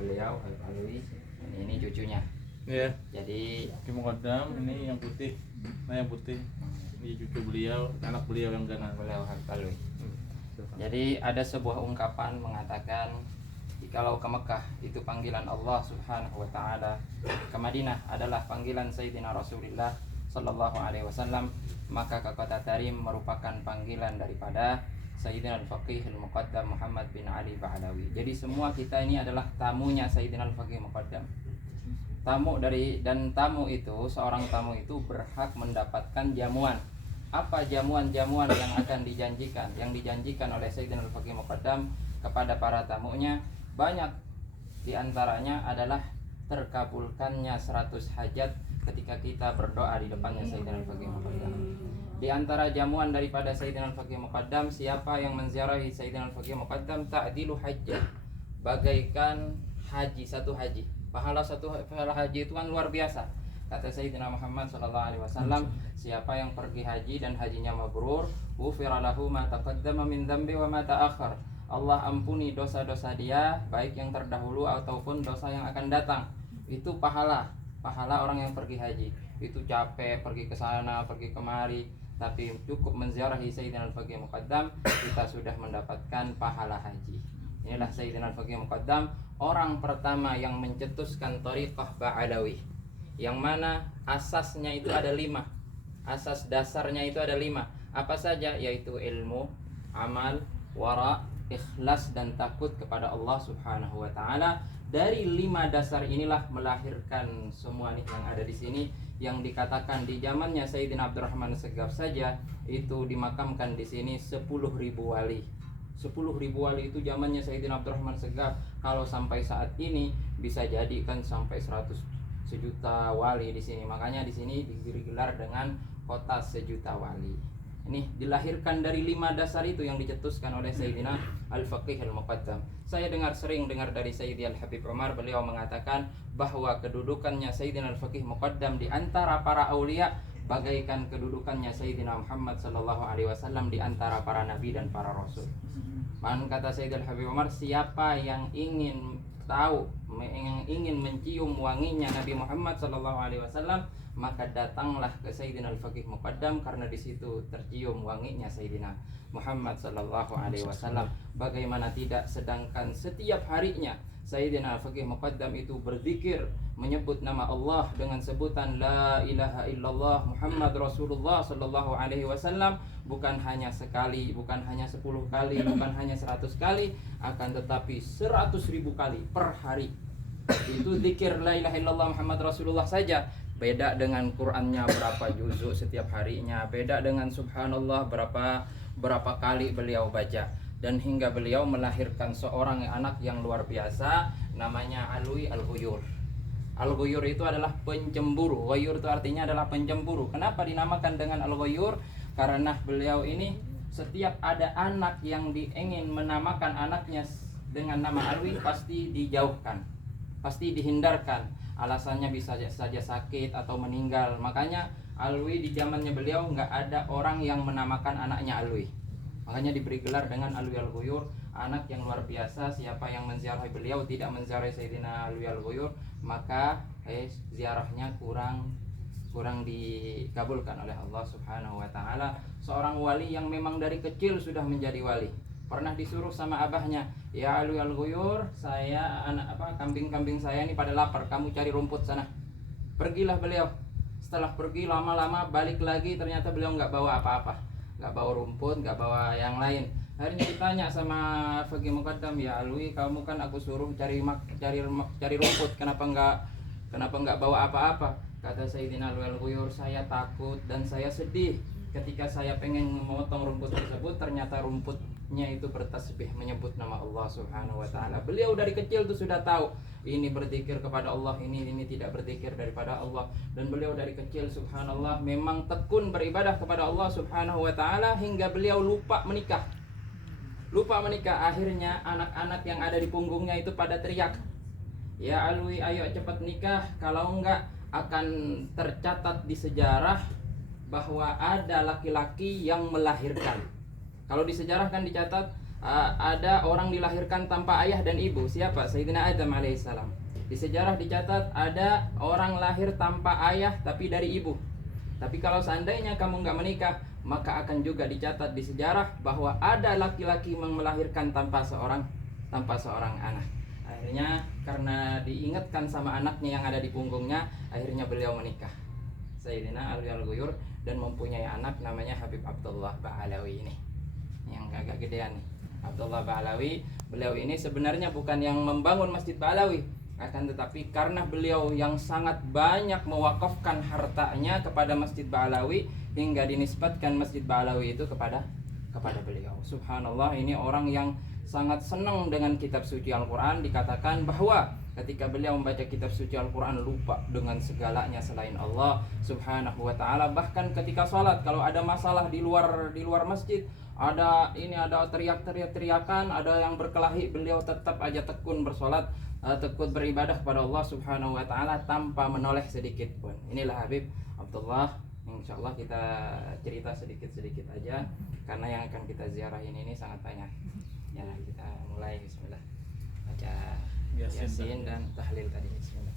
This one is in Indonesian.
beliau Habib Alwi. Ini cucunya. Ya. Jadi Fakih Muqaddam ini yang putih. Nah yang putih ini cucu beliau, anak beliau yang ganas. beliau Habib Alwi. Jadi ada sebuah ungkapan mengatakan jikalau ke Mekah itu panggilan Allah Subhanahu wa taala, ke Madinah adalah panggilan Sayyidina Rasulullah sallallahu alaihi wasallam, maka ke Kota Tarim merupakan panggilan daripada Sayyidina Al-Faqih Al-Muqaddam Muhammad bin Ali Ba'alawi. Jadi semua kita ini adalah tamunya Sayyidina Al-Faqih Muqaddam. Tamu itu, seorang tamu itu berhak mendapatkan jamuan. Apa jamuan-jamuan yang akan dijanjikan? Yang dijanjikan oleh Sayyidina Al-Faqih Muqaddam kepada para tamunya banyak. Di antaranya adalah terkabulkannya 100 hajat ketika kita berdoa di depannya Sayyidina Al-Faqih Muqaddam. Di antara jamuan daripada Sayyidina Al-Faqih Muqaddam, siapa yang menziarahi Sayyidina Al-Faqih Muqaddam ta'dilu hajjah, bagaikan haji, satu haji. Pahala haji itu kan luar biasa. Kata Sayyidina Muhammad SAW, siapa yang pergi haji dan hajinya mabrur, ghufira lahu ma taqaddama min dzambi wa ma ta'akhkhar. Allah ampuni dosa-dosa dia, baik yang terdahulu ataupun dosa yang akan datang. Itu pahala orang yang pergi haji. Itu capek pergi ke sana, pergi kemari, tapi cukup menziarahi Sayyidina Al-Faqih Muqaddam, kita sudah mendapatkan pahala haji. Inilah Sayyidina Al-Faqih Muqaddam, orang pertama yang mencetuskan thariqah Ba'alawi, yang mana asasnya itu ada 5. Asas dasarnya itu ada 5. Apa saja? Yaitu ilmu, amal, wara, ikhlas dan takut kepada Allah Subhanahu wa taala. Dari 5 dasar inilah melahirkan semua nih yang ada di sini, yang dikatakan di zamannya Sayyidina Abdurrahman Segaf saja itu dimakamkan di sini 10.000 wali. 10.000 wali itu zamannya Sayyidina Abdurrahman Segaf. Kalau sampai saat ini bisa jadi kan sampai 100 sejuta wali di sini. Makanya di sini digelar dengan kota sejuta wali. Ini dilahirkan dari 5 dasar itu yang dicetuskan oleh Sayyidina Al-Faqih Al-Muqaddam. Saya sering dengar dari Sayyidi Al-Habib Umar, beliau mengatakan bahwa kedudukannya Sayyidina Al-Faqih Muqaddam di antara para aulia bagaikan kedudukannya Sayyidina Muhammad sallallahu alaihi wasallam di antara para nabi dan para rasul. Kata Sayyidi Al-Habib Umar, siapa yang ingin tahu, yang ingin mencium wanginya Nabi Muhammad sallallahu alaihi wasallam, maka datanglah ke Sayyidina Al-Faqih Muqaddam, karena di situ tercium wanginya Sayyidina Muhammad sallallahu alaihi wasallam. Bagaimana tidak, sedangkan setiap harinya Sayyidina Al-Faqih Muqaddam itu berzikir, menyebut nama Allah dengan sebutan la ilaha illallah Muhammad Rasulullah sallallahu alaihi wasallam, bukan hanya sekali, bukan hanya 10 kali, bukan hanya 100 kali, akan tetapi 100.000 kali per hari. Itu zikir la ilaha illallah Muhammad Rasulullah saja. Beda dengan Qur'annya berapa juzuk setiap harinya, beda dengan subhanallah berapa kali beliau baca. Dan hingga beliau melahirkan seorang anak yang luar biasa, namanya Alwi Al-Ghuyur. Al-Ghuyur itu adalah pencemburu. Ghuyur itu artinya adalah pencemburu. Kenapa dinamakan dengan Al-Ghuyur? Karena beliau ini setiap ada anak yang ingin menamakan anaknya dengan nama Alwi, pasti dijauhkan, pasti dihindarkan. Alasannya bisa saja sakit atau meninggal. Makanya Alwi di zamannya beliau nggak ada orang yang menamakan anaknya Alwi. Makanya diberi gelar dengan Alwi Al-Ghuyur, anak yang luar biasa. Siapa yang menziarahi beliau tidak menziarahi Sayyidina Alwi Al-Ghuyur, maka ziarahnya kurang dikabulkan oleh Allah Subhanahu wa taala. Seorang wali yang memang dari kecil sudah menjadi wali. Pernah disuruh sama abahnya, ya Alwi Al-Ghuyur, saya kambing-kambing saya ini pada lapar, kamu cari rumput sana. Pergilah beliau. Setelah pergi lama-lama balik lagi, ternyata beliau nggak bawa apa-apa, nggak bawa rumput, nggak bawa yang lain. Akhirnya ditanya sama Faqih Muqaddam, ya Alwi, kamu kan aku suruh cari rumput, kenapa nggak bawa apa-apa? Kata Sayyidina Alwi Al-Ghuyur, saya takut dan saya sedih ketika saya pengen memotong rumput tersebut, ternyata rumputnya itu bertasbih menyebut nama Allah Subhanahu wa taala. Beliau dari kecil tuh sudah tahu ini berzikir kepada Allah, ini tidak berzikir daripada Allah. Dan beliau dari kecil subhanallah memang tekun beribadah kepada Allah Subhanahu wa taala hingga beliau lupa menikah. Akhirnya anak-anak yang ada di punggungnya itu pada teriak, ya Alwi, ayo cepat nikah, kalau enggak akan tercatat di sejarah bahwa ada laki-laki yang melahirkan. Kalau di sejarah kan dicatat ada orang dilahirkan tanpa ayah dan ibu. Siapa? Sayyidina Adam alaihissalam. Di sejarah dicatat ada orang lahir tanpa ayah tapi dari ibu. Tapi kalau seandainya kamu nggak menikah, maka akan juga dicatat di sejarah bahwa ada laki-laki yang melahirkan tanpa seorang anak. Akhirnya karena diingatkan sama anaknya yang ada di punggungnya, akhirnya beliau menikah, Sayyidina Ali Al-Ghuyur, dan mempunyai anak namanya Habib Abdullah Ba'alawi ini, yang agak gedean nih. Abdullah Ba'alawi, beliau ini sebenarnya bukan yang membangun Masjid Ba'alawi, akan tetapi karena beliau yang sangat banyak mewakafkan hartanya kepada Masjid Ba'alawi hingga dinisbatkan Masjid Ba'alawi itu kepada beliau. Subhanallah, ini orang yang sangat senang dengan kitab suci Al-Quran. Dikatakan bahwa ketika beliau membaca kitab suci Al-Quran lupa dengan segalanya selain Allah Subhanahu wa ta'ala. Bahkan ketika sholat, kalau ada masalah di luar masjid, ada teriakan, ada yang berkelahi, beliau tetap aja tekun bersolat, tekun beribadah kepada Allah Subhanahu wa ta'ala tanpa menoleh sedikit pun. Inilah Habib Abdullah. Insyaallah kita cerita sedikit-sedikit aja karena yang akan kita ziarahin ini sangat banyak. Ya, kita mulai. Bismillah. Baca Yasin dan tahlil tadi. Bismillah.